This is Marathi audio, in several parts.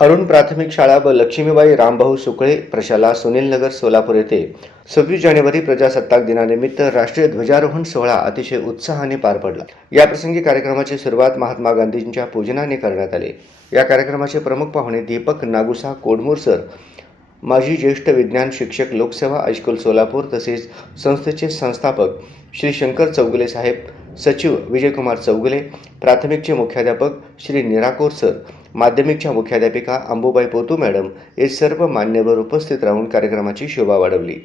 अरुण प्राथमिक शाळा व लक्ष्मीबाई रामभाऊ सुकळे प्रशाला सुनीलनगर सोलापूर येथे सव्वीस जानेवारी प्रजासत्ताक दिनानिमित्त राष्ट्रीय ध्वजारोहण सोहळा अतिशय उत्साहाने पार पडला. याप्रसंगी कार्यक्रमाची सुरुवात महात्मा गांधींच्या पूजनाने करण्यात आली. या कार्यक्रमाचे प्रमुख पाहुणे दीपक नागुसा कोडमूर सर माजी ज्येष्ठ विज्ञान शिक्षक लोकसेवा हायस्कूल सोलापूर तसेच संस्थेचे संस्थापक श्री शंकर चौगुले साहेब सचिव विजयकुमार चौगुले प्राथमिकचे मुख्याध्यापक श्री निराकोर सर माध्यमिकच्या मुख्याध्यापिका अंबुबाई पोतू मॅडम हे सर्व मान्यवर उपस्थित राहून कार्यक्रमाची शोभा वाढवली.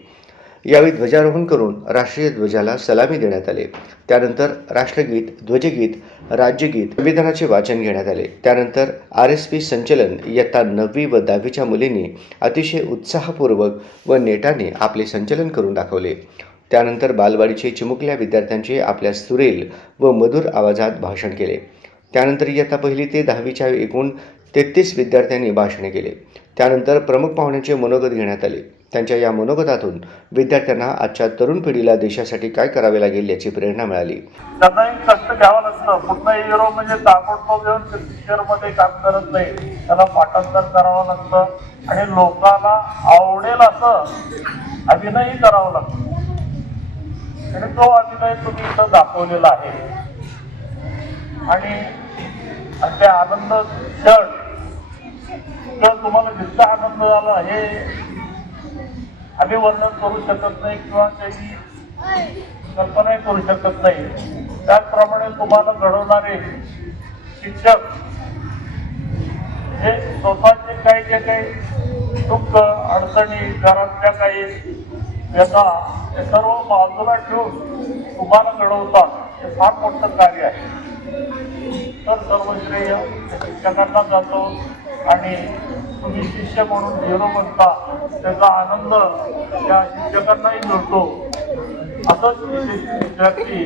यावेळी ध्वजारोहण करून राष्ट्रीय ध्वजाला सलामी देण्यात आले. त्यानंतर राष्ट्रगीत ध्वजगीत राज्यगीत संविधानाचे वाचन घेण्यात आले. त्यानंतर आर एस पी संचलन इयत्ता नववी व दहावीच्या मुलींनी अतिशय उत्साहपूर्वक व नेटाने आपले संचलन करून दाखवले. त्यानंतर बालवाडीचे चिमुकल्या विद्यार्थ्यांचे आपल्या सुरेल व मधुर आवाजात भाषण केले. त्यानंतर इयत्ता पहिली ते दहावीच्या एकूण तेहतीस विद्यार्थ्यांनी भाषणे केले. त्यानंतर प्रमुख पाहुण्यांचे मनोगत घेण्यात आले. त्यांच्या या मनोगतातून विद्यार्थ्यांना आजच्या तरुण पिढीला देशासाठी काय करावे लागेल याची प्रेरणा मिळाली. त्यांनाही कष्ट घ्यावं लागतं पूर्ण हिरो म्हणजे ताबडतोब येऊन पिक्चरमध्ये काम करत नाही. त्याला पाठांतर करावं लागतं. आणि लोकांना आवडेल असं अभिनयही करावं लागतं. आणि तो अभिनय तुम्ही इथं दाखवलेला आहे. आणि आणि ते आनंद क्षण किंवा तुम्हाला जितका आनंद झाला हे आम्ही वर्णन करू शकत नाही किंवा त्याची कल्पनाही करू शकत नाही. त्याचप्रमाणे तुम्हाला घडवणारे शिक्षक हे स्वतःचे काही जे काही दुःख अडचणी घरातल्या काही व्यथा हे सर्व बाजूला ठेवून तुम्हाला घडवतात. हे फार मोठं कार्य आहे. तर सर्व श्रेय शिक्षकांना जातो आणि तुम्ही शिष्य म्हणून झेरो बनता त्याचा आनंद त्या शिक्षकांनाही मिळतो. असंच विशेष विद्यार्थी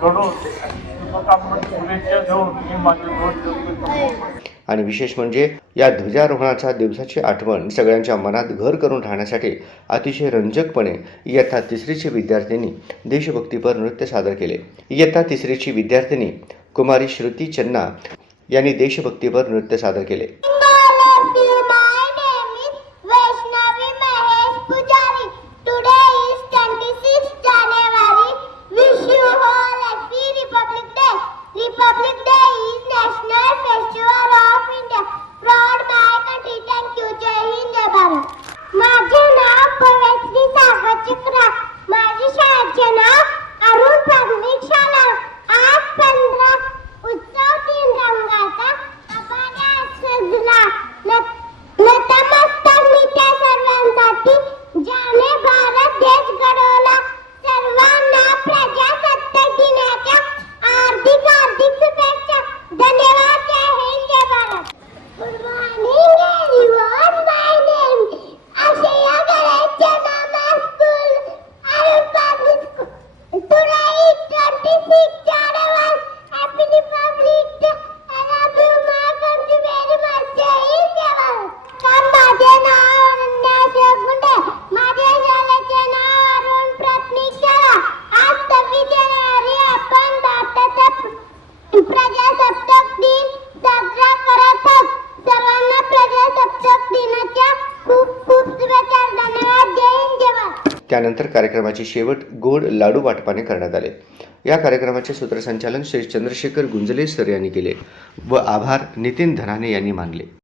घडून शुभकामना शुभेच्छा देऊन मी माझे दोन शब्द आणि विशेष म्हणजे या ध्वजारोहणाच्या दिवसाची आठवण सगळ्यांच्या मनात घर करून राहण्यासाठी अतिशय रंजकपणे इयत्ता तिसरीची विद्यार्थिनी देशभक्तीपर नृत्य सादर केले इयत्ता तिसरीची विद्यार्थिनी कुमारी श्रुती चन्ना यांनी देशभक्तीपर नृत्य सादर केले Republic Day. त्यानंतर कार्यक्रमाचे शेवट गोड लाडू वाटपाने करण्यात आले. या कार्यक्रमाचे सूत्रसंचालन श्री चंद्रशेखर गुंजले सर यांनी केले व आभार नितीन धनाने यांनी मानले.